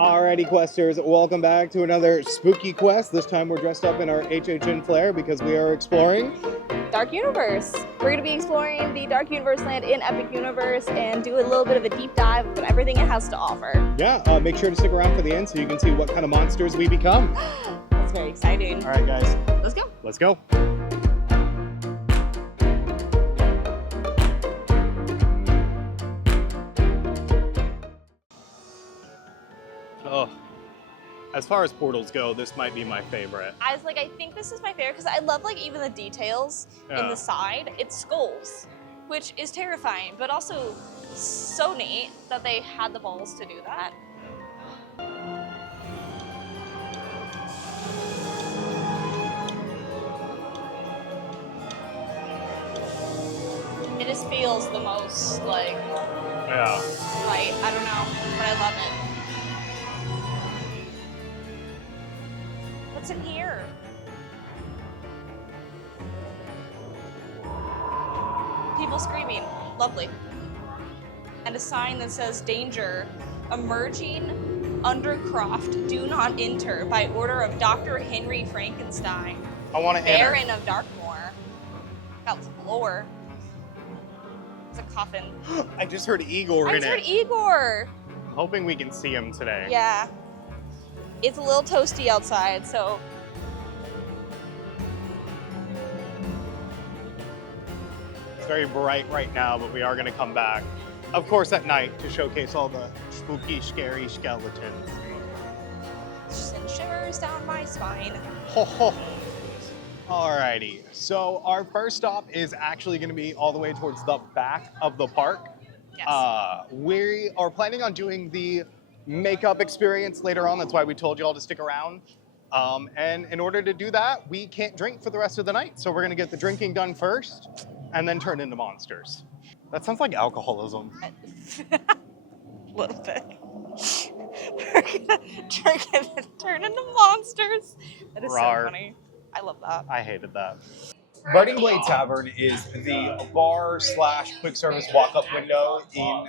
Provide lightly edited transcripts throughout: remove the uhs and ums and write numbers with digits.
Alrighty, Questers, welcome back to another spooky quest. This time we're dressed up in our HHN flair because we are exploring Dark Universe. We're going to be exploring the Dark Universe land in Epic Universe and do a little bit of a deep dive of everything it has to offer. Yeah, make sure to stick around for the end so you can see what kind of monsters we become. That's very exciting. Alright guys. Let's go. Let's go. Oh, as far as portals go, this might be my favorite. I think this is my favorite because I love even the details in the side. It's skulls, which is terrifying, but also so neat that they had the balls to do that. It just feels the most right. I don't know, but I love it. What's in here? People screaming. Lovely. And a sign that says danger. Emerging Undercroft, do not enter by order of Dr. Henry Frankenstein. I want to enter. Baron of Darkmoor. Got floor. It's a coffin. I just heard Igor in it. I just heard Igor. Hoping we can see him today. Yeah. It's a little toasty outside, so. It's very bright right now, but we are going to come back. Of course, at night to showcase all the spooky, scary skeletons. Send shivers down my spine. Ho ho. Alrighty, so our first stop is actually going to be all the way towards the back of the park. Yes. We are planning on doing the makeup experience later on. That's why we told you all to stick around. And in order to do that, we can't drink for the rest of the night. So we're going to get the drinking done first and then turn into monsters. That sounds like alcoholism. A little bit. We're gonna drink and then turn into monsters. That is Rawr. so funny. I love that. I hated that. Burning Blade Tavern is the bar / quick service walk-up window in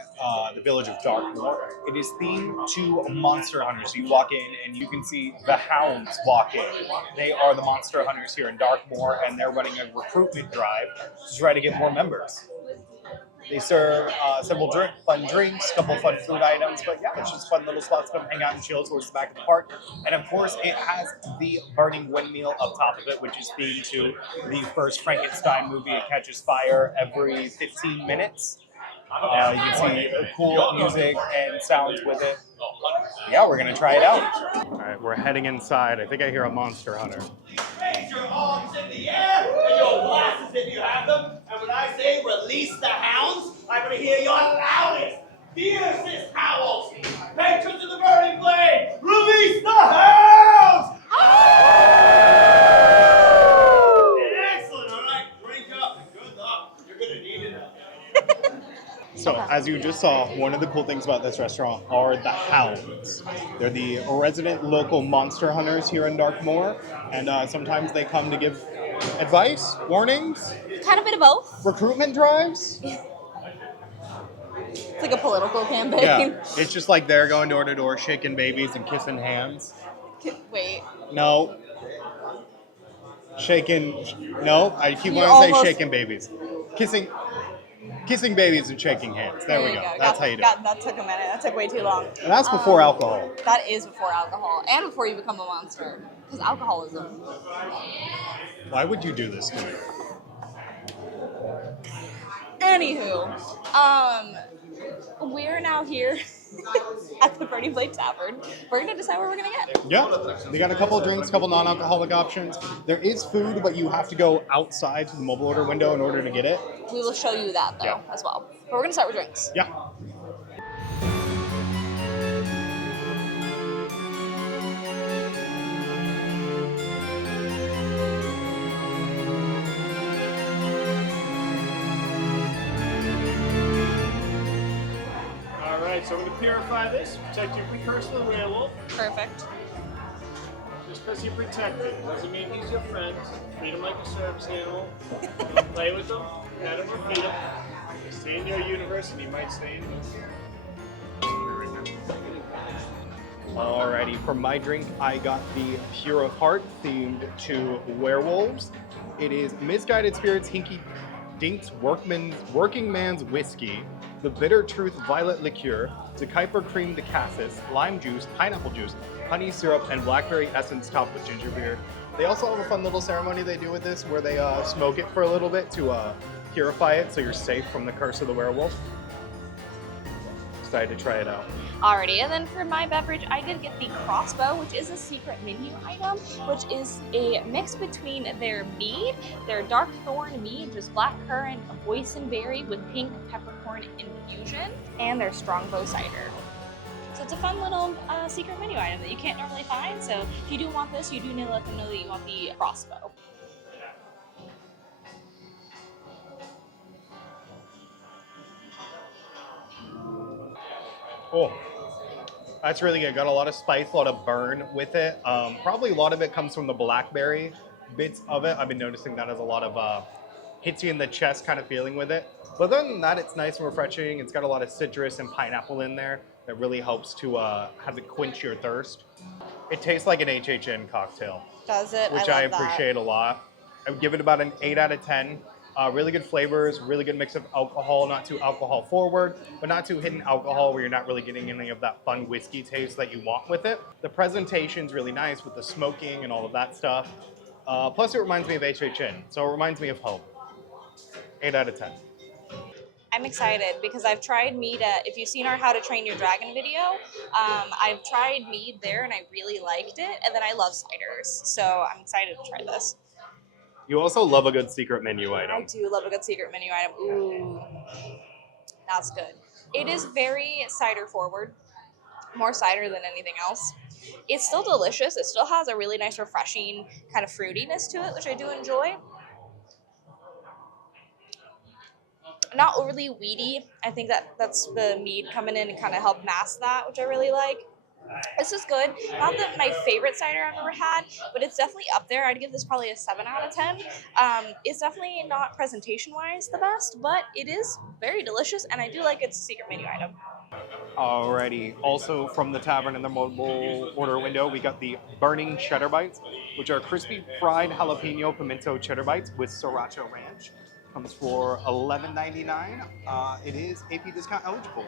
the village of Darkmoor. It is themed to monster hunters. You walk in and you can see the hounds walk in. They are the monster hunters here in Darkmoor, and they're running a recruitment drive to try to get more members. They serve several fun drinks, a couple fun food items, but yeah, it's just fun little spots to come hang out and chill towards the back of the park. And of course, it has the burning windmill up top of it, which is themed to the first Frankenstein movie. It catches fire every 15 minutes. You can see cool music and sounds with it. Yeah, we're gonna try it out. All right, we're heading inside. I think I hear a monster hunter. Raise your arms in the air and your glasses if you have them. And when I say release the hounds, I'm going to hear your loudest, fiercest howls. Patrons of the Burning Blade, release the hounds! Excellent, all right, drink up and good luck. You're going to need it. So, as you just saw, one of the cool things about this restaurant are the hounds. They're the resident local monster hunters here in Darkmoor, and sometimes they come to give advice, warnings, Kind of bit of both. recruitment drives. It's like a political campaign. Yeah, it's just like they're going door to door, shaking babies and kissing hands. Wait. No. Shaking, no, I keep You wanting to say almost- shaking babies. Kissing babies and shaking hands. There we go. That's how you do it. That took a minute. That took way too long. And that's before alcohol. That is before alcohol and before you become a monster. Because alcoholism. Why would you do this to me? Anywho, we're now here at the Burning Blade Tavern. We're gonna decide what we're gonna get. Yeah, they got a couple of drinks, a couple non-alcoholic options. There is food, but you have to go outside to the mobile order window in order to get it. We will show you that though as well. But we're gonna start with drinks. Yeah. Alright, so we're going to purify this, protect your precursor of the werewolf. Perfect. Just because you're protected doesn't mean he's your friend. Treat him like a service animal. Don't play with him, pet him or feed him. Stay in your universe and he might stay in yours. Alrighty, for my drink, I got the Pure of Heart themed to werewolves. It is Misguided Spirits Hinky Dink's Working Man's Whiskey, the Bitter Truth Violet Liqueur, the Kuiper Cream de Cassis, lime juice, pineapple juice, honey syrup, and blackberry essence topped with ginger beer. They also have a fun little ceremony they do with this where they smoke it for a little bit to purify it so you're safe from the curse of the werewolf. Excited to try it out. Alrighty, and then for my beverage, I did get the Crossbow, which is a secret menu item, which is a mix between their mead, their dark thorn mead, just blackcurrant, boysenberry with pink peppercorn infusion, and their strongbow cider. So it's a fun little secret menu item that you can't normally find. So if you do want this, you do need to let them know that you want the Crossbow. Oh, that's really good. Got a lot of spice, a lot of burn with it. Probably a lot of it comes from the blackberry bits of it. I've been noticing that has a lot of hits you in the chest kind of feeling with it. But other than that, it's nice and refreshing. It's got a lot of citrus and pineapple in there that really helps to have it quench your thirst. It tastes like an HHN cocktail. Does it? Which I appreciate a lot. I would give it about an 8 out of 10. Really good flavors, really good mix of alcohol, not too alcohol forward, but not too hidden alcohol where you're not really getting any of that fun whiskey taste that you want with it. The presentation's really nice with the smoking and all of that stuff. Plus it reminds me of HHN, so it reminds me of home. 8 out of 10. I'm excited because I've tried mead at, if you've seen our How to Train Your Dragon video, I've tried mead there and I really liked it, and then I love ciders, so I'm excited to try this. You also love a good secret menu item. I do love a good secret menu item. Ooh, that's good. It is very cider forward, more cider than anything else. It's still delicious. It still has a really nice, refreshing kind of fruitiness to it, which I do enjoy. Not overly weedy. I think that's the mead coming in and kind of help mask that, which I really like. This is good. Not my favorite cider I've ever had, but it's definitely up there. I'd give this probably a 7 out of 10. It's definitely not presentation-wise the best, but it is very delicious, and I do like its secret menu item. Alrighty. Also from the tavern in the mobile order window, we got the Burning Cheddar Bites, which are crispy fried jalapeno pimento cheddar bites with sriracha ranch. Comes for $11.99. It is AP discount eligible.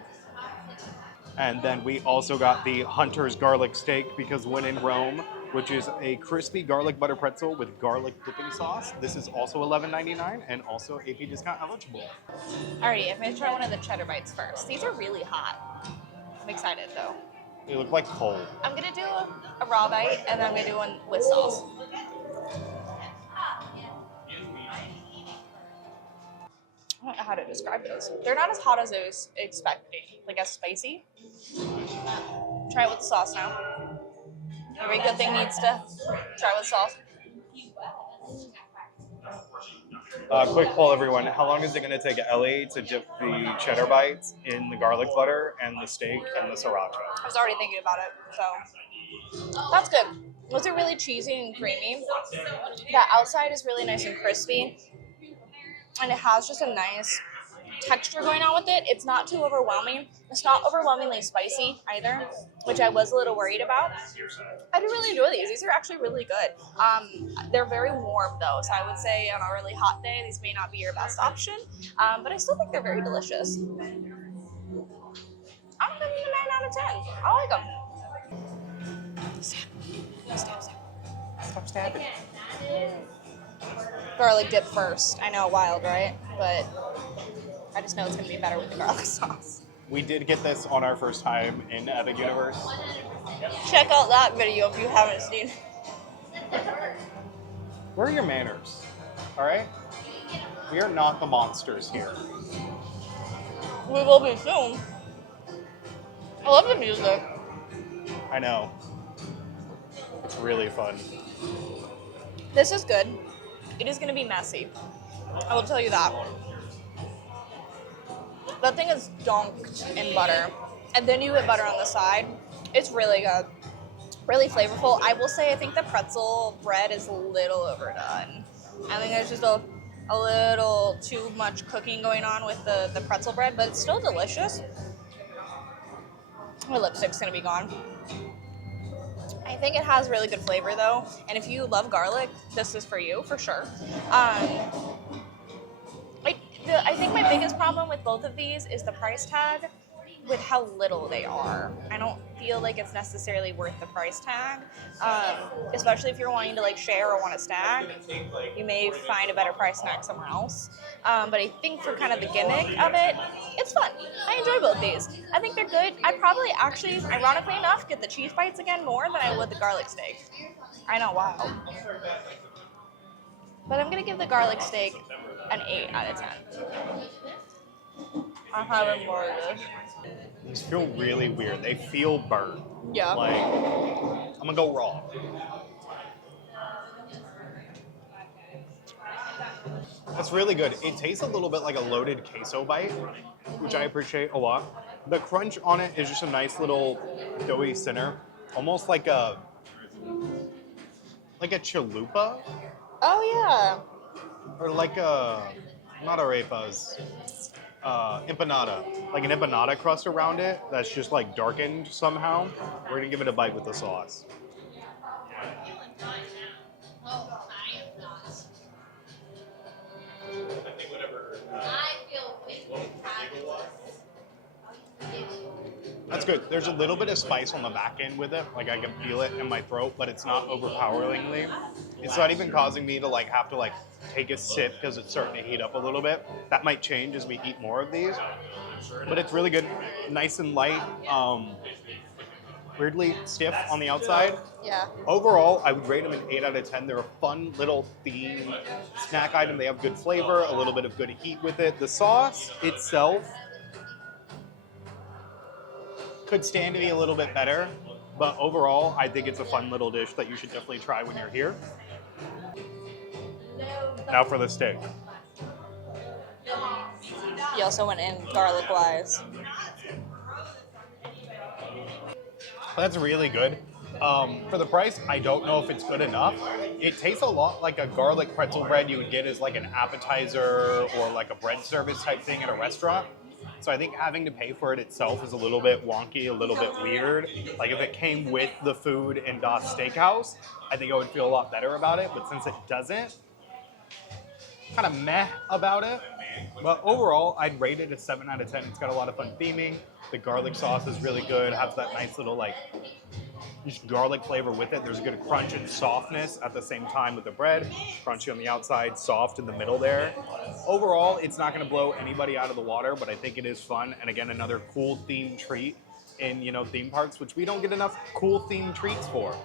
And then we also got the Hunter's Garlic Steak, because when in Rome, which is a crispy garlic butter pretzel with garlic dipping sauce. This is also $11.99 and also AP discount eligible. Alrighty, I'm going to try one of the cheddar bites first. These are really hot. I'm excited though. They look like coal. I'm going to do a raw bite, and then I'm going to do one with sauce. I don't know how to describe those. They're not as hot as I was expecting, like as spicy. Try it with the sauce now. Every good thing needs to try with sauce. Quick poll, everyone. How long is it going to take Ellie to dip the cheddar bites in the garlic butter and the steak and the sriracha? I was already thinking about it, so that's good. Those are really cheesy and creamy. The outside is really nice and crispy, and it has just a nice texture going on with it. It's not too overwhelming. It's not overwhelmingly spicy either, which I was a little worried about. I do really enjoy these. These are actually really good. They're very warm though, so I would say on a really hot day, these may not be your best option, but I still think they're very delicious. I'm giving them a 9 out of 10. I like them. Stop stabbing. Garlic dip first. I know, wild, right? But I just know it's going to be better with the garlic sauce. We did get this on our first time in Epic Universe. Check out that video if you haven't seen it. Where are your manners? All right? We are not the monsters here. We will be soon. I love the music. I know. It's really fun. This is good. It is going to be messy. I will tell you that. That thing is dunked in butter. And then you put butter on the side. It's really good. Really flavorful. I will say I think the pretzel bread is a little overdone. I think there's just a little too much cooking going on with the pretzel bread, but it's still delicious. My lipstick's going to be gone. I think it has really good flavor though, and if you love garlic, this is for you for sure. I think my biggest problem with both of these is the price tag with how little they are. I don't feel like it's necessarily worth the price tag, especially if you're wanting to like share or want to stack. You may find a better price tag somewhere else. But I think for kind of the gimmick of it, it's fun. I enjoy both these. I think they're good. I'd probably actually, ironically enough, get the cheese bites again more than I would the garlic steak. I know, wow. But I'm gonna give the garlic steak an 8 out of 10. I'm having more of this. These feel really weird. They feel burnt. Yeah. Like, I'm gonna go raw. That's really good. It tastes a little bit like a loaded queso bite, which I appreciate a lot. The crunch on it is just a nice little doughy center, almost like a chalupa, Oh or like a, not arepas, empanada, like an empanada crust around it that's just like darkened somehow. We're gonna give it a bite with the sauce. That's good. There's a little bit of spice on the back end with it. Like I can feel it in my throat, but it's not overpoweringly. It's not even causing me to like have to like take a sip because it's starting to heat up a little bit. That might change as we eat more of these. But it's really good. Nice and light. Weirdly stiff on the outside. yeah. Overall, I would rate them an 8 out of 10. They're a fun little theme snack item. They have good flavor, a little bit of good heat with it. The sauce itself could stand to be a little bit better, but overall, I think it's a fun little dish that you should definitely try when you're here. Now for the steak. You also went in garlic-wise. That's really good. For the price, I don't know if it's good enough. It tastes a lot like a garlic pretzel bread you would get as like an appetizer or like a bread service type thing at a restaurant. So I think having to pay for it itself is a little bit wonky, a little bit weird. Like if it came with the food in Das Steakhouse, I think I would feel a lot better about it. But since it doesn't, kind of meh about it. But overall, I'd rate it a 7 out of 10. It's got a lot of fun theming. The garlic sauce is really good. It has that nice little like just garlic flavor with it. There's a good crunch and softness at the same time with the bread. Crunchy on the outside, soft in the middle there. Overall, it's not going to blow anybody out of the water, but I think it is fun. And again, another cool themed treat in, theme parks, which we don't get enough cool themed treats for.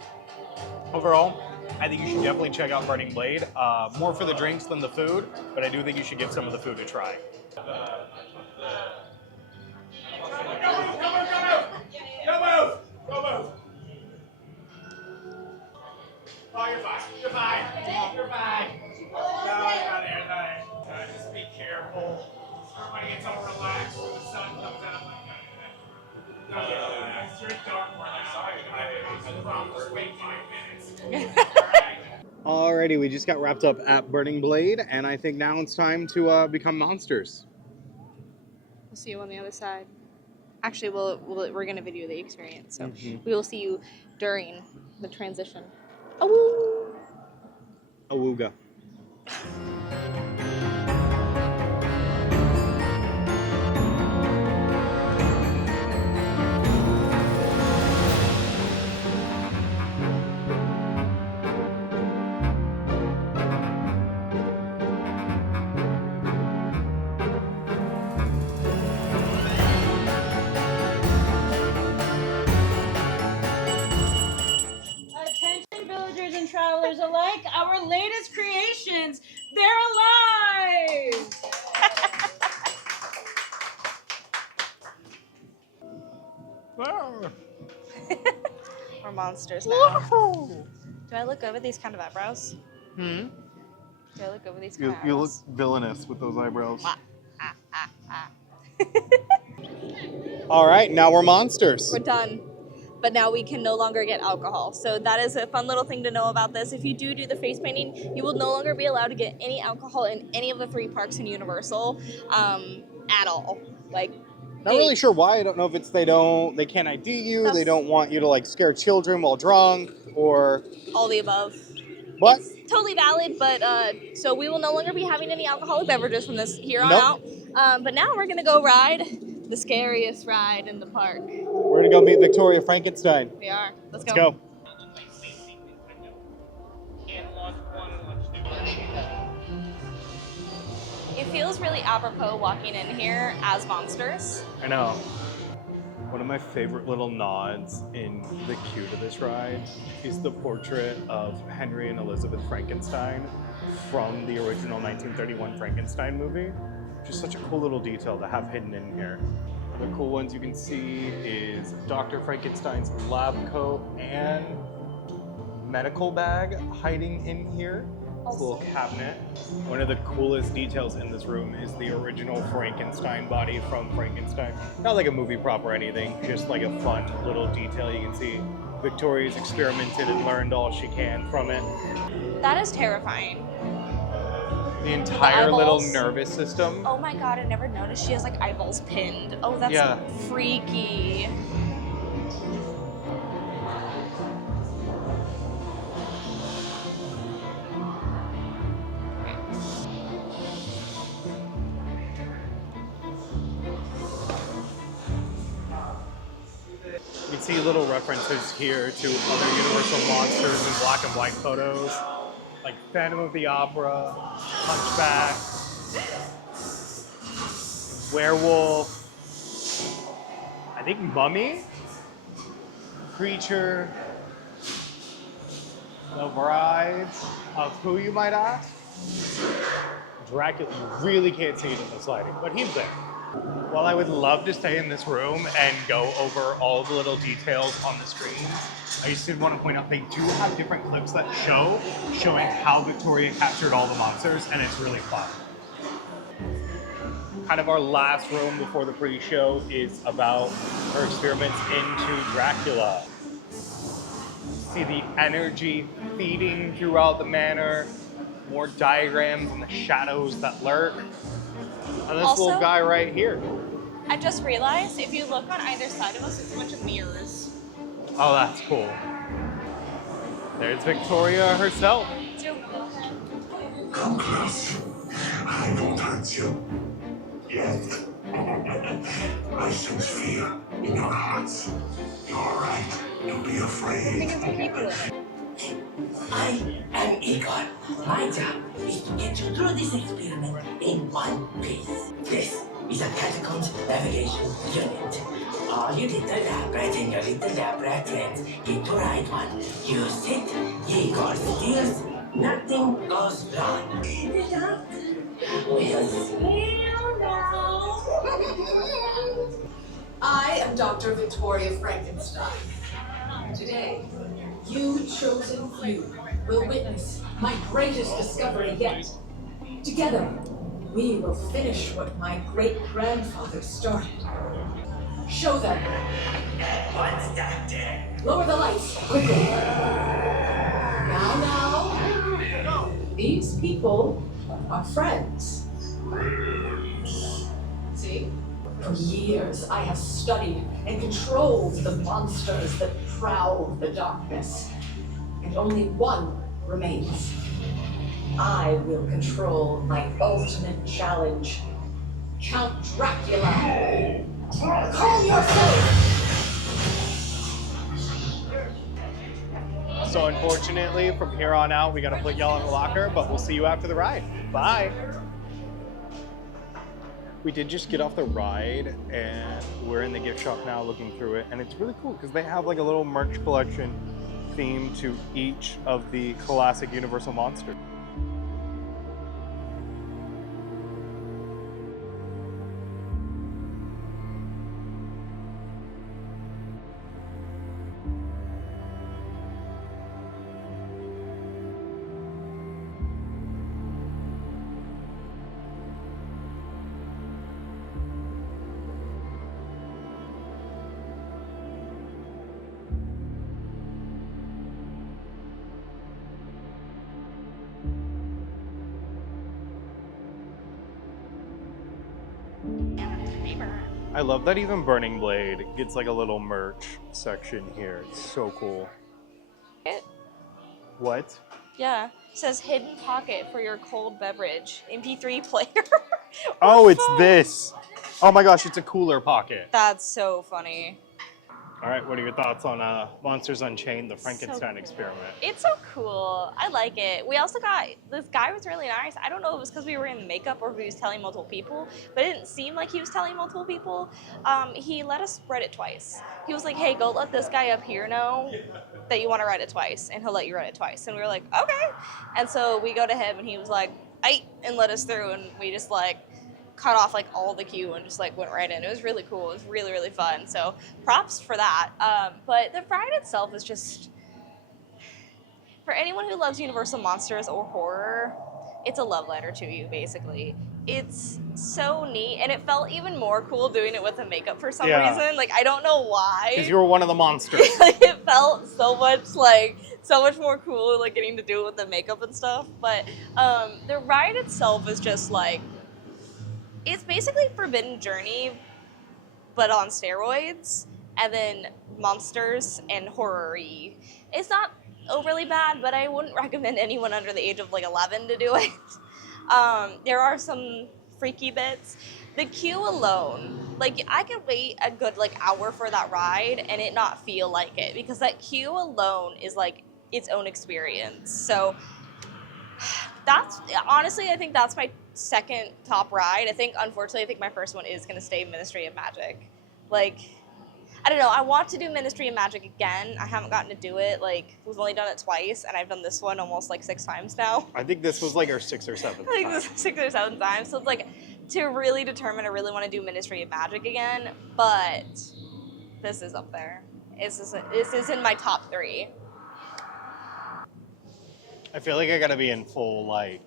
Overall, I think you should definitely check out Burning Blade. More for the drinks than the food, but I do think you should give some of the food a try. Oh, you're fine. You're fine. You're fine. No, you're not there. Just be careful. Everybody gets all relaxed when the sun comes out. No, you're dark. I promise. Wait 5 minutes. Alrighty, we just got wrapped up at Burning Blade, and I think now it's time to become monsters. We'll see you on the other side. Actually, we're going to video the experience, so we will see you during the transition. Awoo! Awooga. Villagers and travelers alike, our latest creations, they're alive! We're monsters now. Do I look good with these kind of eyebrows? Do I look good with these kind of eyebrows? You look villainous with those eyebrows. All right, now we're monsters. We're done. But now we can no longer get alcohol. So that is a fun little thing to know about this. If you do the face painting, you will no longer be allowed to get any alcohol in any of the 3 parks in Universal at all. Like, Not really sure why. I don't know if it's they can't ID you, they don't want you to like scare children while drunk, or all the above. what? It's totally valid, but so we will no longer be having any alcoholic beverages from this here on Nope. out. But now we're gonna go ride the scariest ride in the park. We're gonna go meet Victoria Frankenstein. We are. Let's Let's go. go. It feels really apropos walking in here as monsters. I know. One of my favorite little nods in the queue to this ride is the portrait of Henry and Elizabeth Frankenstein from the original 1931 Frankenstein movie. Just such a cool little detail to have hidden in here. The cool ones you can see is Dr. Frankenstein's lab coat and medical bag hiding in here. This little cabinet. One of the coolest details in this room is the original Frankenstein body from Frankenstein. Not like a movie prop or anything, just like a fun little detail. You can see Victoria's experimented and learned all she can from it. That is terrifying. The entire The little eyeballs. nervous system. Oh my god, I never noticed she has like eyeballs pinned. Oh, that's Yeah. freaky. You can see little references here to other Universal monsters in black and white photos, like Phantom of the Opera, Hunchback, Werewolf, I think Mummy, Creature, The Bride of who, you might ask? Dracula. You really can't see it in this lighting, but he's there. While I would love to stay in this room and go over all the little details on the screens, I just did want to point out they do have different clips that showing how Victoria captured all the monsters, and it's really fun. Kind of our last room before the pre-show is about her experiments into Dracula. See the energy feeding throughout the manor, more diagrams and the shadows that lurk. And this Also, little guy right here. I just realized if you look on either side of us, it's a bunch of mirrors. Oh, that's cool. There's Victoria herself. Come close. I won't hurt you. Yet. I sense fear in your hearts. You're right to be afraid. I am Igor. My job is to get you through this experiment in one piece. This is a catacombs navigation unit. All you little lab rats and your little lab rat friends get to ride one. Use it, Igor steers, nothing goes wrong. The doctor will see you now. I am Dr. Victoria Frankenstein. Today, you chosen few will witness my greatest discovery yet. Together, we will finish what my great-grandfather started. Show them. What's doctor? Lower the lights, quickly. Now. These people are friends. See? For years, I have studied and controlled the monsters that prowl the darkness. And only one remains. I will control my ultimate challenge. Count Dracula. Call yourself! So unfortunately, from here on out, we gotta put y'all in the locker, but we'll see you after the ride. Bye. We did just get off the ride and we're in the gift shop now looking through it, and it's really cool because they have like a little merch collection themed to each of the classic Universal monsters. Neighbor. I love that even Burning Blade gets like a little merch section here. It's so cool. It, What? yeah. It says hidden pocket for your cold beverage. MP3 player. Oh, it's Phone. this. Oh my gosh, it's a cooler pocket. That's so funny. All right, what are your thoughts on Monsters Unchained, the Frankenstein experiment? It's so cool. I like it. We also got, this guy was really nice. I don't know if it was because we were in makeup or if he was telling multiple people, but it didn't seem like he was telling multiple people. He let us write it twice. He was like, hey, go let this guy up here know that you want to write it twice, and he'll let you write it twice. And we were like, okay. And so we go to him, and he was like, aight, and let us through, and we just like, cut off like all the queue and just like went right in. It was really cool. It was really, really fun. So props for that. But the ride itself is just, for anyone who loves Universal Monsters or horror, it's a love letter to you, basically. It's so neat, and it felt even more cool doing it with the makeup for some reason. Like, I don't know why. Because you were one of the monsters. Like, it felt so much more cool, like getting to do it with the makeup and stuff. But the ride itself is just like, it's basically Forbidden Journey, but on steroids, and then monsters and horror-y. It's not overly bad, but I wouldn't recommend anyone under the age of like 11 to do it. There are some freaky bits. The queue alone, like I could wait a good like hour for that ride and it not feel like it, because that queue alone is like its own experience. So that's, honestly, I think that's my second top ride. Unfortunately, I think my first one is going to stay Ministry of Magic. Like, I don't know, I want to do Ministry of Magic again. I haven't gotten to do it. Like, we've only done it twice, and I've done this one almost like 6 times now. I think this was like our 6th or 7th I think this is 6 or 7 times. So it's like, to really determine, I really want to do Ministry of Magic again, but this is up there. This is in my top 3. I feel like I gotta be in full like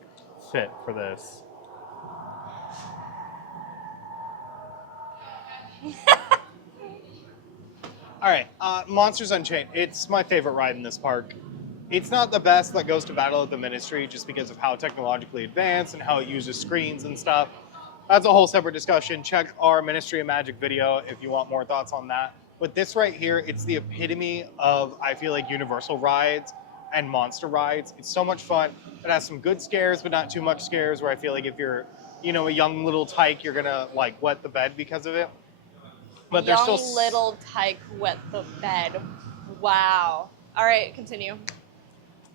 fit for this. All right, Monsters Unchained. It's my favorite ride in this park. It's not the best that goes to battle at the Ministry just because of how technologically advanced and how it uses screens and stuff. That's a whole separate discussion. Check our Ministry of Magic video if you want more thoughts on that. But this right here, it's the epitome of, I feel like, Universal rides and monster rides. It's so much fun. It has some good scares, but not too much scares, where I feel like if you're, you know, a young little tyke, you're gonna like wet the bed because of it. But there's still little tyke wet the bed. Wow. All right, continue.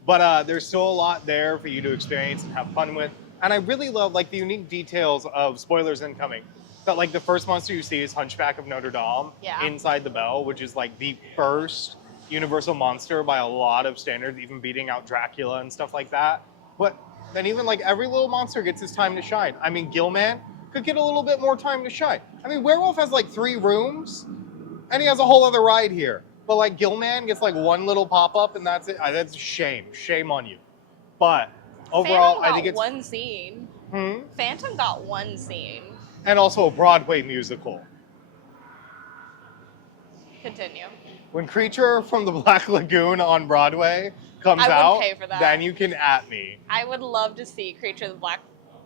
But there's still a lot there for you to experience and have fun with. And I really love like the unique details of, spoilers incoming, that like the first monster you see is Hunchback of Notre Dame inside the bell, which is like the first Universal monster by a lot of standards, even beating out Dracula and stuff like that. But then even like every little monster gets his time to shine. I mean, Gillman could get a little bit more time to shine. I mean, Werewolf has like 3 rooms and he has a whole other ride here. But like Gillman gets like 1 little pop-up and that's it. That's a shame. Shame on you. But overall, I think it's... one scene. Phantom got 1 scene. And also a Broadway musical. Continue. When Creature from the Black Lagoon on Broadway comes I would out, pay for that. then you can at me. I would love to see Creature of the Black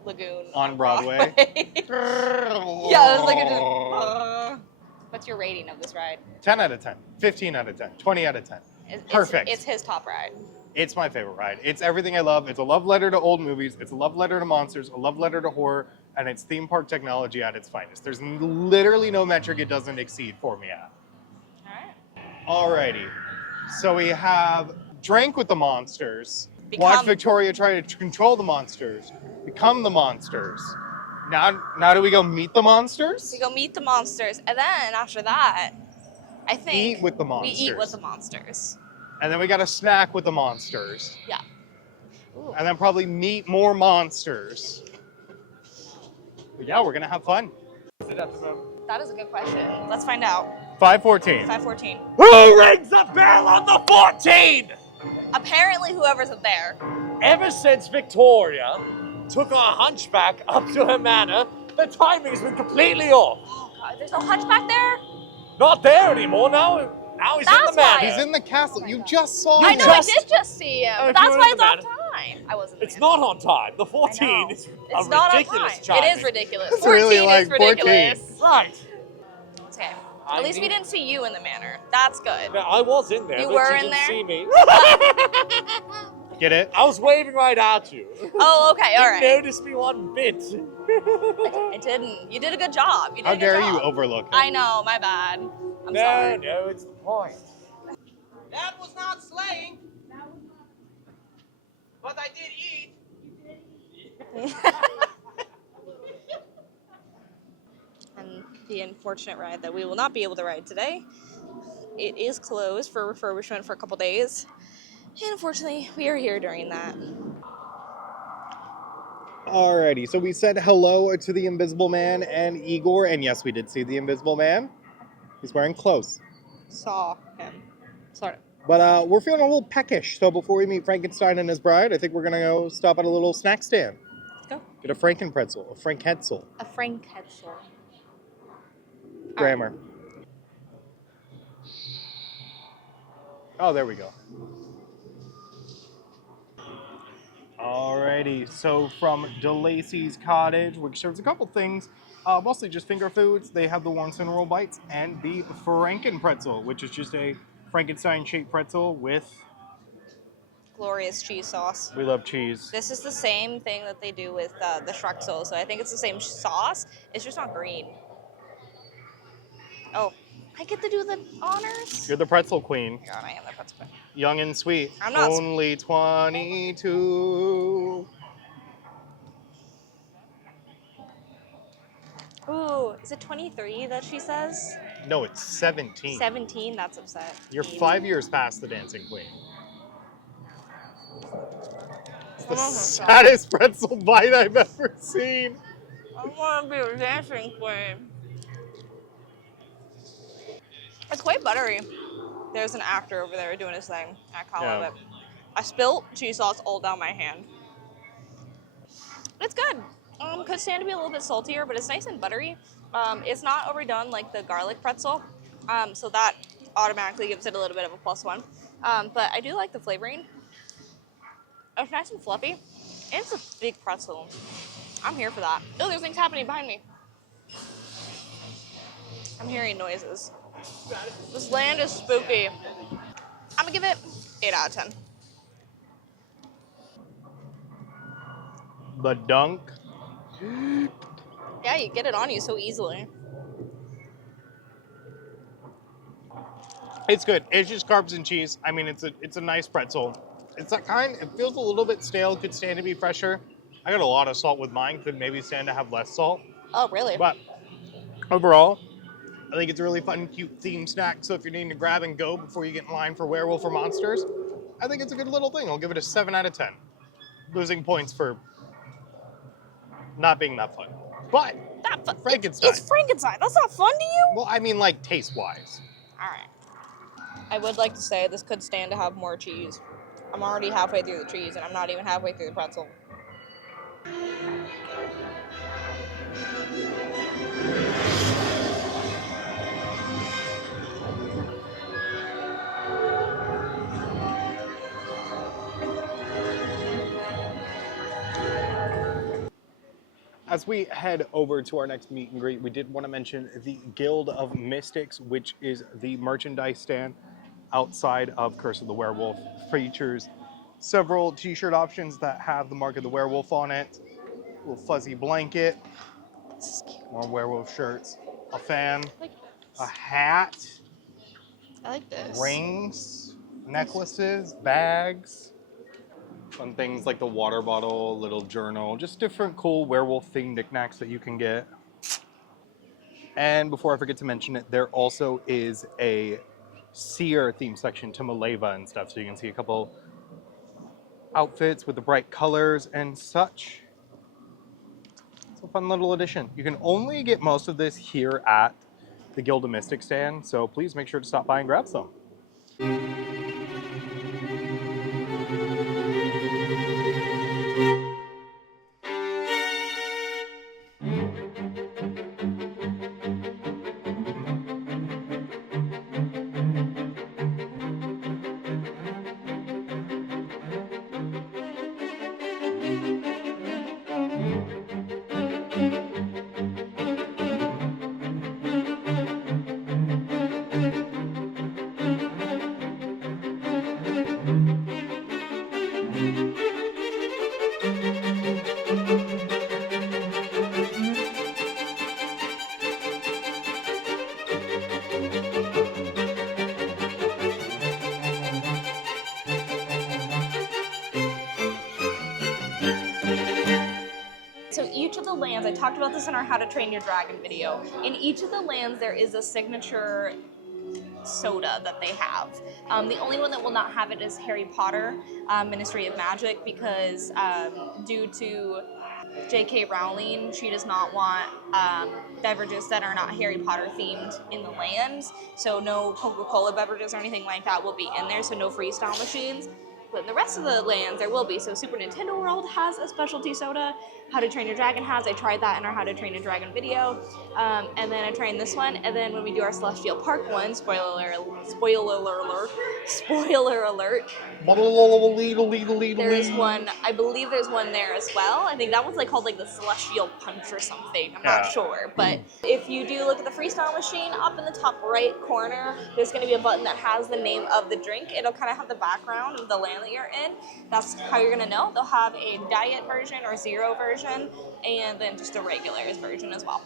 Lagoon on Broadway. Yeah, it was like a just... What's your rating of this ride? 10 out of 10, 15 out of 10, 20 out of 10. Perfect. It's his top ride. It's my favorite ride. It's everything I love. It's a love letter to old movies. It's a love letter to monsters, a love letter to horror, and it's theme park technology at its finest. There's literally no metric it doesn't exceed for me at. Alrighty. So we have drank with the monsters, watch Victoria try to control the monsters, become the monsters. Now do we go meet the monsters? We go meet the monsters, and then after that, I think eat with the monsters. We eat with the monsters. And then we got a snack with the monsters. Yeah. Ooh. And then probably meet more monsters. But yeah, we're gonna have fun. That is a good question. Let's find out. 5:14. 5:14. Who rings the bell on the 14? Apparently whoever's up there. Ever since Victoria took our hunchback up to her manor, the timing's been completely off. Oh God, there's no hunchback there? Not there anymore. Now he's in the manor. He's in the castle. You just saw him. I know, I did just see him. But that's why it's on time. I wasn't. It's not on time. The 14 is a not ridiculous on time. timing. It is ridiculous. It's 14 really like is ridiculous. 14. Right. At least we didn't see you in the manor. That's good. No, I was in there, You but were you in didn't there? see me. Get it? I was waving right at you. Oh, okay, all You right. noticed me one bit. I didn't. You did a good job. You did How a good dare job. you overlook it? I know, my bad. I'm sorry. No, it's the point. That was not slaying. But I did eat. And the unfortunate ride that we will not be able to ride today. It is closed for refurbishment for a couple days. And unfortunately, we are here during that. Alrighty, so we said hello to the Invisible Man and Igor, and yes, we did see the Invisible Man. He's wearing clothes. Saw him. Sort of. But we're feeling a little peckish, so before we meet Frankenstein and his bride, I think we're gonna go stop at a little snack stand. Let's go. Get a Frankenpretzel, a Franketzel. A Franketzel. Grammar. Oh, there we go. Alrighty, so from DeLacy's Cottage, which serves a couple things, mostly just finger foods. They have the warm cinnamon roll bites and the Frankenpretzel, which is just a Frankenstein-shaped pretzel with... Glorious cheese sauce. We love cheese. This is the same thing that they do with the Schreckzel, so I think it's the same sauce. It's just not green. Oh, I get to do the honors? You're the pretzel queen. God, I am the pretzel queen. Young and sweet. I'm not Only 22. Ooh, is it 23 that she says? No, it's 17. 17, that's upset. You're 5 years past the dancing queen. It's the saddest pretzel bite I've ever seen. I want to be a dancing queen. It's quite buttery. There's an actor over there doing his thing. I can't love it. I spilled cheese sauce all down my hand. It's good. Could stand to be a little bit saltier, but it's nice and buttery. It's not overdone like the garlic pretzel, so that automatically gives it a little bit of a +1. But I do like the flavoring. It's nice and fluffy. And it's a big pretzel. I'm here for that. Oh, there's things happening behind me. I'm hearing noises. This land is spooky. I'm gonna give it 8 out of 10. The dunk. Yeah, you get it on you so easily. It's good. It's just carbs and cheese. I mean, it's a nice pretzel. It's that kind. It feels a little bit stale. Could stand to be fresher. I got a lot of salt with mine. Could maybe stand to have less salt. Oh, really? But overall, I think it's a really fun, cute theme snack. So if you're needing to grab and go before you get in line for werewolf or monsters, I think it's a good little thing. I'll give it a 7 out of 10. Losing points for not being that fun. But Frankenstein. It's Frankenstein. That's not fun to you? Well, I mean, like, taste-wise. All right. I would like to say this could stand to have more cheese. I'm already halfway through the cheese, and I'm not even halfway through the pretzel. As we head over to our next meet and greet, we did want to mention the Guild of Mystics, which is the merchandise stand outside of Curse of the Werewolf. Features several t-shirt options that have the mark of the werewolf on it, a little fuzzy blanket, more werewolf shirts, a fan, a hat, I like this. rings, necklaces, bags. Fun things like the water bottle, little journal, just different cool werewolf themed knickknacks that you can get. And before I forget to mention it, there also is a Seer theme section to Maleva and stuff, so you can see a couple outfits with the bright colors and such. It's a fun little addition. You can only get most of this here at the Guild of Mystics stand, so please make sure to stop by and grab some. I talked about this in our How to Train Your Dragon video. In each of the lands, there is a signature soda that they have. The only one that will not have it is Harry Potter Ministry of Magic, because due to J.K. Rowling, she does not want beverages that are not Harry Potter themed in the lands. So no Coca-Cola beverages or anything like that will be in there, so no freestyle machines. But in the rest of the lands, there will be. So Super Nintendo World has a specialty soda. How to Train Your Dragon has. I tried that in our How to Train Your Dragon video. And then I tried this one. And then when we do our Celestial Park one, spoiler alert, there is one, I believe there's one there as well. I think that one's like called like the Celestial Punch or something. I'm not sure. But if you do look at the freestyle machine, up in the top right corner, there's going to be a button that has the name of the drink. It'll kind of have the background of the land that you're in. That's how you're going to know. They'll have a diet version or zero version, and then just a regular version as well.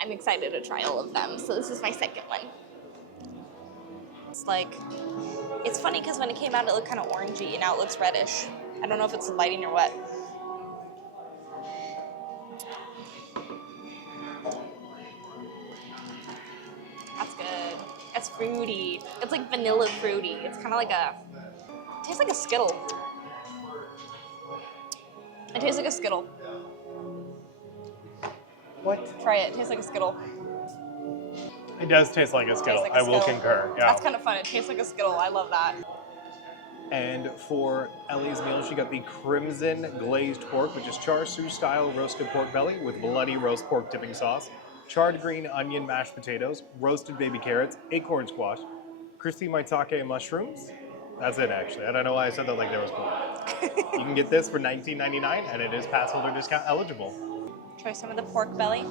I'm excited to try all of them. So this is my second one. It's like, it's funny because when it came out, it looked kind of orangey, and now it looks reddish. I don't know if it's the lighting or what. That's good. It's fruity. It's like vanilla fruity. It's kind of like a, it tastes like a Skittle. It tastes like a Skittle. What? Try it. It tastes like a Skittle. It does taste like a Skittle. Like a I will Skittle. concur. Yeah. That's kind of fun. It tastes like a Skittle. I love that. And for Ellie's meal, she got the crimson glazed pork, which is char siu style roasted pork belly with bloody roast pork dipping sauce, charred green onion mashed potatoes, roasted baby carrots, acorn squash, crispy maitake mushrooms. That's it, actually. I don't know why I said that like there was more. You can get this for $19.99, and it is pass holder discount eligible. Try some of the pork belly.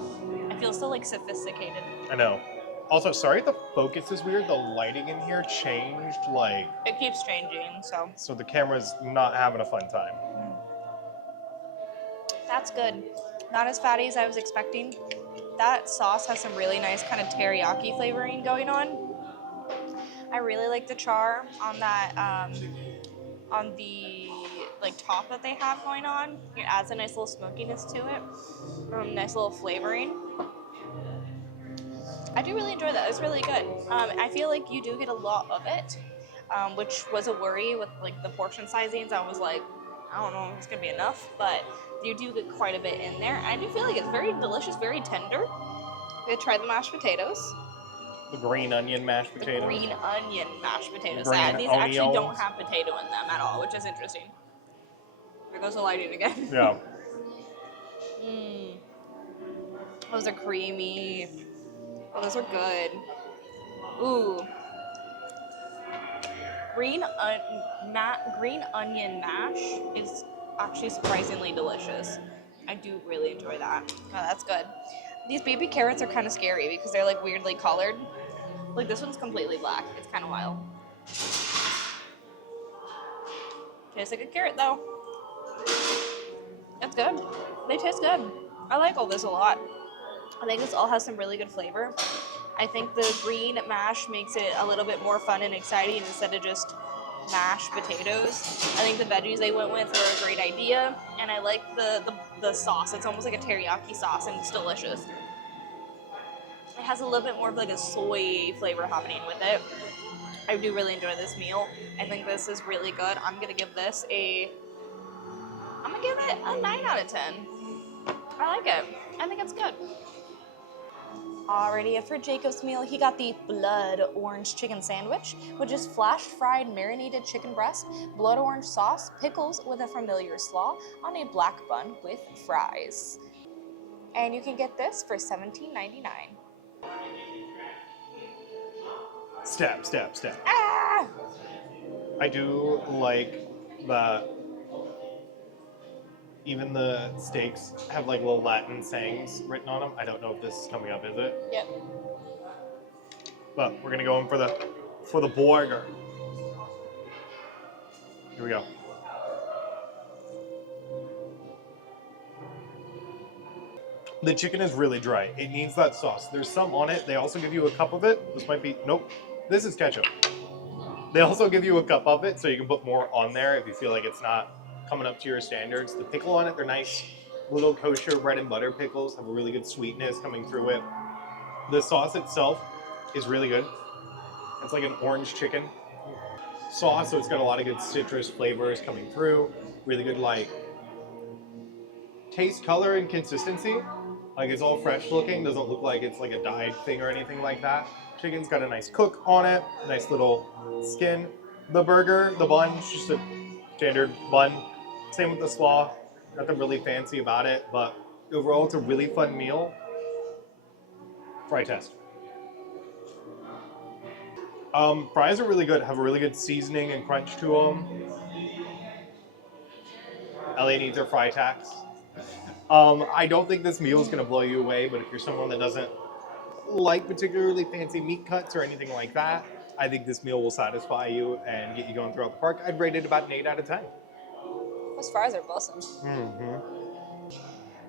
I feel so like sophisticated. I know. Also, sorry if the focus is weird. The lighting in here changed, like... It keeps changing, so. So the camera's not having a fun time. That's good. Not as fatty as I was expecting. That sauce has some really nice kind of teriyaki flavoring going on. I really like the char on that, on the like top that they have going on. It adds a nice little smokiness to it. Nice little flavoring. I do really enjoy that. It's really good. I feel like you do get a lot of it, which was a worry with like the portion sizings. I was like, I don't know if it's gonna be enough, but you do get quite a bit in there. I do feel like it's very delicious, very tender. We tried the mashed potatoes. The green onion mashed potatoes. The green onion mashed potatoes. Green These actually onions. don't have potato in them at all, which is interesting. There goes the lighting again. Yeah. Those are creamy. Oh, those are good. Ooh. Green onion mash is actually surprisingly delicious. I do really enjoy that. Oh, that's good. These baby carrots are kind of scary because they're like weirdly colored. Like this one's completely black. It's kind of wild. Tastes like a carrot though. It's good. They taste good. I like all this a lot. I think this all has some really good flavor. I think the green mash makes it a little bit more fun and exciting instead of just mashed potatoes. I think the veggies they went with were a great idea, and I like the sauce. It's almost like a teriyaki sauce, and it's delicious. It has a little bit more of like a soy flavor happening with it. I do really enjoy this meal. I think this is really good. I'm gonna give this a 9 out of 10. I like it. I think it's good. Alrighty, for Jacob's meal, he got the blood orange chicken sandwich, which is flash fried marinated chicken breast, blood orange sauce, pickles with a familiar slaw on a black bun with fries. And you can get this for $17.99. Stab, stab, stab. Ah! I do like that even the steaks have like little Latin sayings written on them. I don't know if this is coming up, is it? Yep. But we're gonna go in for the burger. Here we go. The chicken is really dry. It needs that sauce. There's some on it. They also give you a cup of it. This might be, nope. This is ketchup. They also give you a cup of it so you can put more on there if you feel like it's not coming up to your standards. The pickle on it, they're nice. little kosher bread and butter pickles have a really good sweetness coming through it. The sauce itself is really good. It's like an orange chicken sauce, so it's got a lot of good citrus flavors coming through. Really good, like, taste, color, and consistency. Like, it's all fresh looking, doesn't look like it's like a dyed thing or anything like that. Chicken's got a nice cook on it, nice little skin. The burger, the bun's just a standard bun. Same with the slaw. Nothing really fancy about it, but overall it's a really fun meal. Fry test. Fries are really good, have a really good seasoning and crunch to them. LA needs her fry tax. I don't think this meal is going to blow you away, but if you're someone that doesn't like particularly fancy meat cuts or anything like that, I think this meal will satisfy you and get you going throughout the park. I'd rate it about an 8 out of 10. Those fries are bussin'. Mm-hmm.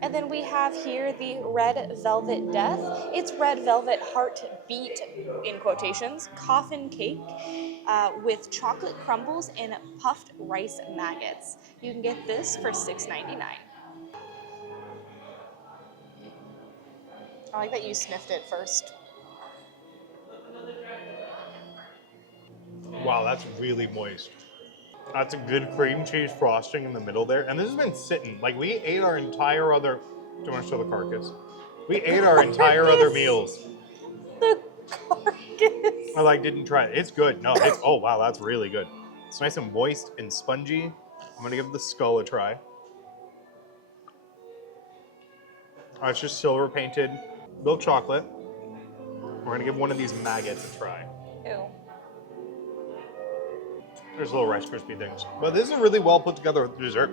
And then we have here the Red Velvet Death. It's Red Velvet Heartbeat, in quotations, coffin cake with chocolate crumbles and puffed rice maggots. You can get this for $6.99. I like that you sniffed it first. Wow, that's really moist. That's a good cream cheese frosting in the middle there. And this has been sitting. Like, we ate our entire other... Do you want to show the carcass? We ate our entire other meals. The carcass. I, like, didn't try it. It's good. No, it's... Oh, wow, that's really good. It's nice and moist and spongy. I'm going to give the skull a try. It's just silver painted. Milk chocolate. We're going to give one of these maggots a try. Ew. There's little Rice Krispie things. But this is a really well put together dessert.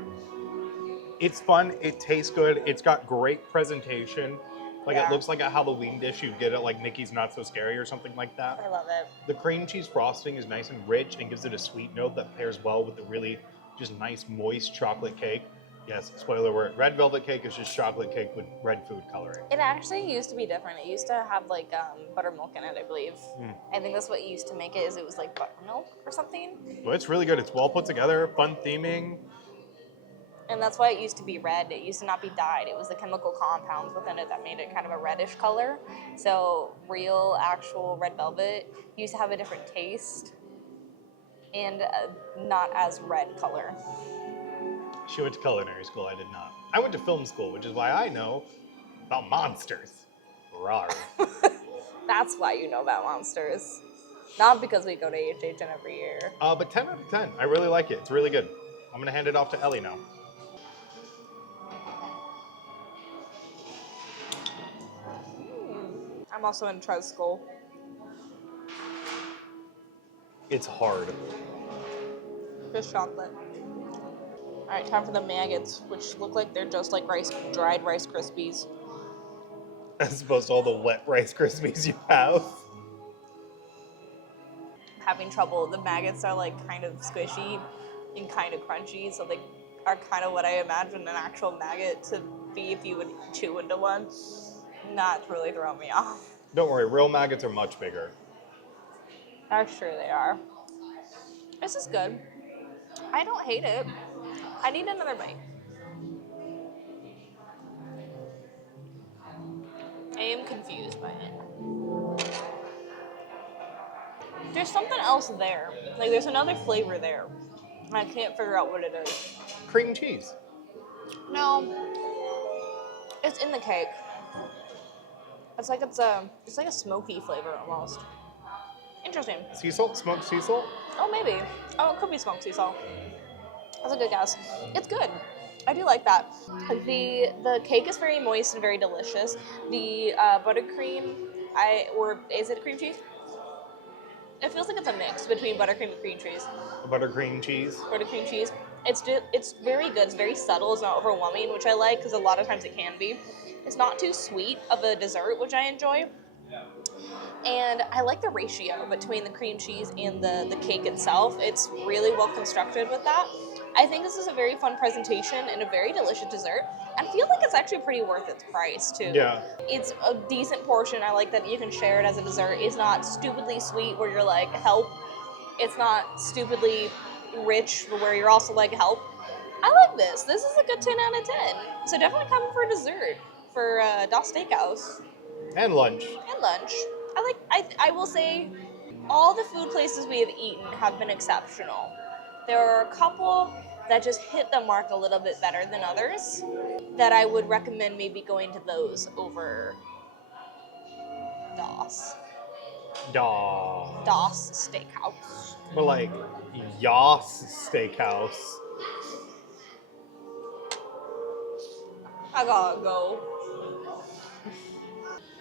It's fun. It tastes good. It's got great presentation. Like, Yeah. It looks like a Halloween dish you'd get at, like, Mickey's Not So Scary or something like that. I love it. The cream cheese frosting is nice and rich and gives it a sweet note that pairs well with the really just nice, moist chocolate cake. Yes, spoiler alert. Red velvet cake is just chocolate cake with red food coloring. It actually used to be different. It used to have like buttermilk in it, I believe. I think that's what used to make it. Is it was like buttermilk or something. Well, it's really good. It's well put together, fun theming. And that's why it used to be red. It used to not be dyed. It was the chemical compounds within it that made it kind of a reddish color. So real, actual red velvet used to have a different taste and not as red color. She went to culinary school. I did not. I went to film school, which is why I know about monsters. Rawr. That's why you know about monsters. Not because we go to HHN every year. But 10 out of 10. I really like it. It's really good. I'm going to hand it off to Ellie now. I'm also in Trez School. It's hard. Just chocolate. All right, time for the maggots, which look like they're just like dried Rice Krispies. As opposed to all the wet Rice Krispies you have. I'm having trouble. The maggots are like kind of squishy and kind of crunchy, so they are kind of what I imagine an actual maggot to be if you would chew into one. Not really throwing me off. Don't worry, real maggots are much bigger. I'm sure they are. This is good. I don't hate it. I need another bite. I am confused by it. There's something else there. Like, there's another flavor there. And I can't figure out what it is. Cream cheese. No. It's in the cake. It's like it's like a smoky flavor almost. Interesting. Sea salt? Smoked sea salt? Oh, maybe. Oh, it could be smoked sea salt. That's a good guess. It's good. I do like that. The cake is very moist and very delicious. The buttercream, is it cream cheese? It feels like it's a mix between buttercream and cream cheese. Buttercream cheese. Buttercream cheese. It's very good. It's very subtle. It's not overwhelming, which I like because a lot of times it can be. It's not too sweet of a dessert, which I enjoy. And I like the ratio between the cream cheese and the cake itself. It's really well constructed with that. I think this is a very fun presentation and a very delicious dessert. I feel like it's actually pretty worth its price, too. Yeah. It's a decent portion. I like that you can share it as a dessert. It's not stupidly sweet where you're like, help. It's not stupidly rich where you're also like, help. I like this. This is a good 10 out of 10. So definitely come for dessert for Das Steakhouse And lunch. and lunch. I will say all the food places we have eaten have been exceptional. There are a couple that just hit the mark a little bit better than others that I would recommend maybe going to those over Das. Das Steakhouse. But like, Yas Steakhouse. I gotta go.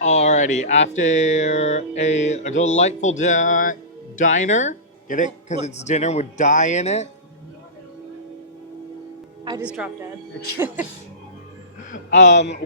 Alrighty, after a delightful diner, get it? Because it's dinner with die in it. I just dropped dead.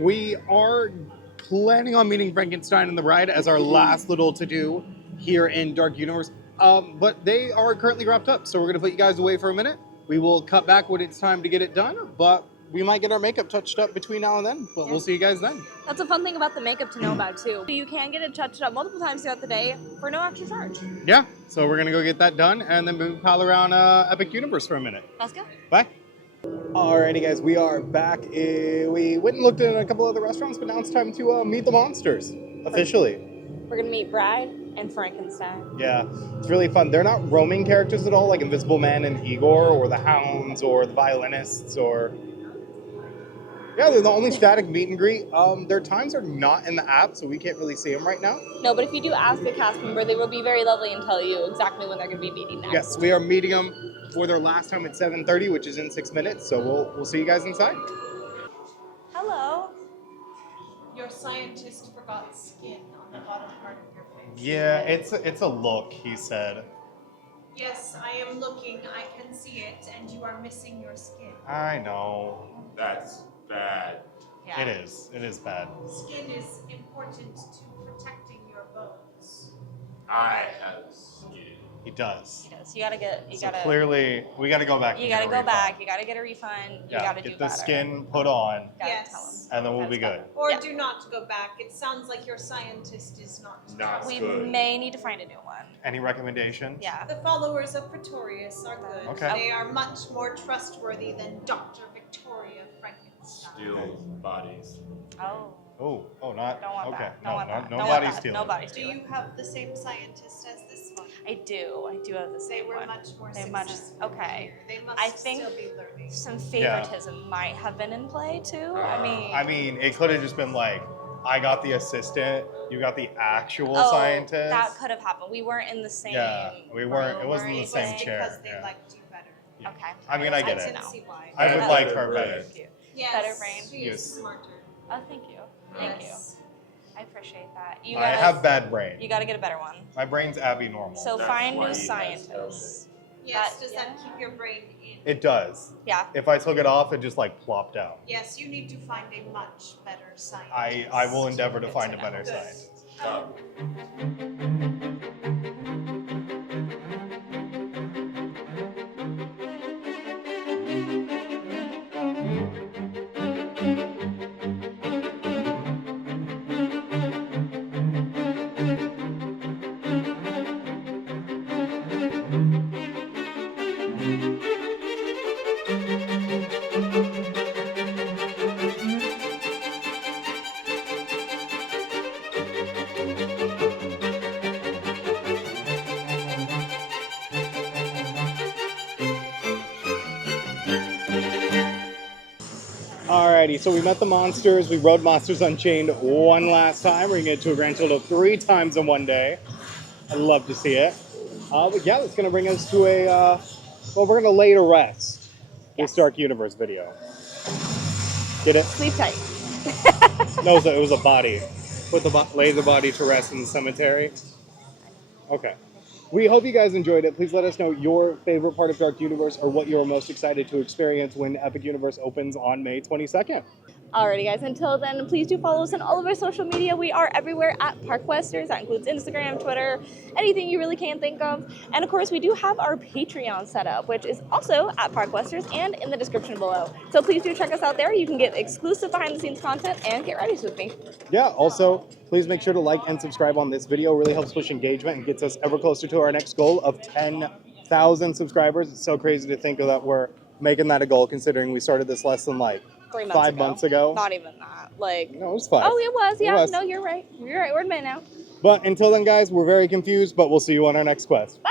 We are planning on meeting Frankenstein and the Bride as our last little to-do here in Dark Universe. But they are currently wrapped up, so we're going to put you guys away for a minute. We will cut back when it's time to get it done, but we might get our makeup touched up between now and then, but we'll see you guys then. That's a fun thing about the makeup to know about too. You can get it touched up multiple times throughout the day for no extra charge. Yeah, so we're going to go get that done and then move pal around Epic Universe for a minute. Let's go. Bye. Alrighty guys, we are back. We went and looked at a couple other restaurants, but now it's time to meet the monsters, officially. We're gonna meet Bride and Frankenstein. Yeah, it's really fun. They're not roaming characters at all, like Invisible Man and Igor, or the Hounds, or the Violinists, or... Yeah, they're the only static meet and greet. Their times are not in the app, so we can't really see them right now. No, but if you do ask a cast member, they will be very lovely and tell you exactly when they're gonna be meeting next. Yes, we are meeting them for their last time at 7:30, which is in 6 minutes, so we'll see you guys inside. Hello. Your scientist forgot skin on the bottom part of your face. Yeah, it's a look, he said. Yes, I am looking. I can see it, and you are missing your skin. I know. That's bad. Yeah. It is bad. Skin is important to protecting your bones. I have skin. He does. Yes, you gotta get. You So gotta. clearly, we gotta go back. You and gotta get a go refund. back. You gotta get a refund. You Yeah, gotta get do the better. skin put on, Gotta Yes. tell 'em. and then we'll be That's good. Or Yeah. do not go back. It sounds like your scientist is not. Not We good. may need to find a new one. Any recommendations? Yeah. The followers of Pretorius are good. Okay. They are much more trustworthy than Dr. Victoria Frankenstein. Still bodies. Oh. Oh, not Don't want okay. that. No, Don't want no, that. Don't want nobody's that. stealing. Nobody's Do stealing. you have the same scientist as this one? I do. I do have the They same were one. much more They're much- successful. okay. Here. They must I think still be learning. Some favoritism might have been in play too. I mean, it could have just been like, I got the assistant, you got the actual oh, scientist. that could have happened. We weren't in the same. Yeah, we weren't- it room wasn't or the same anything. chair. Because they yeah. liked you better. Yeah. Okay. I mean, I get Good it. to know. See why. I would Yeah. like her Better better. Thank you. Yes, Better brain. she Yes. is smarter. Oh, thank you. Thank Yes. you. I appreciate that. You I gotta, have bad brain. You gotta get a better one. My brain's abnormal. So That's find why new he has scientists. Yes, That- does that yeah. keep your brain in? It does. Yeah. If I took it off, it just like plopped out. Yes, you need to find a much better scientist. I will endeavor to Good find to a better know. scientist. Alrighty, so we met the monsters. We rode Monsters Unchained one last time. We're gonna get to a grand total of 3 times in one day. I'd love to see it. But yeah, that's gonna bring us to a, well, we're gonna lay to rest this Dark Universe video. Get it? Sleep tight. No, it was a body. Lay the body to rest in the cemetery. Okay. We hope you guys enjoyed it. Please let us know your favorite part of Dark Universe or what you're most excited to experience when Epic Universe opens on May 22nd. Alrighty, guys. Until then, please do follow us on all of our social media. We are everywhere at Parkwesters. That includes Instagram, Twitter, anything you really can think of. And of course, we do have our Patreon set up, which is also at Parkwesters and in the description below. So please do check us out there. You can get exclusive behind-the-scenes content and get ready with me. Yeah, also, please make sure to like and subscribe on this video. It really helps push engagement and gets us ever closer to our next goal of 10,000 subscribers. It's so crazy to think that we're making that a goal, considering we started this less than like 3 months 5 ago. months ago. Not even that. Like, No, it was 5. oh, it was. It Yeah, was. no, you're right. You're right. We're in May now. But until then, guys, we're very confused, but we'll see you on our next quest. Bye.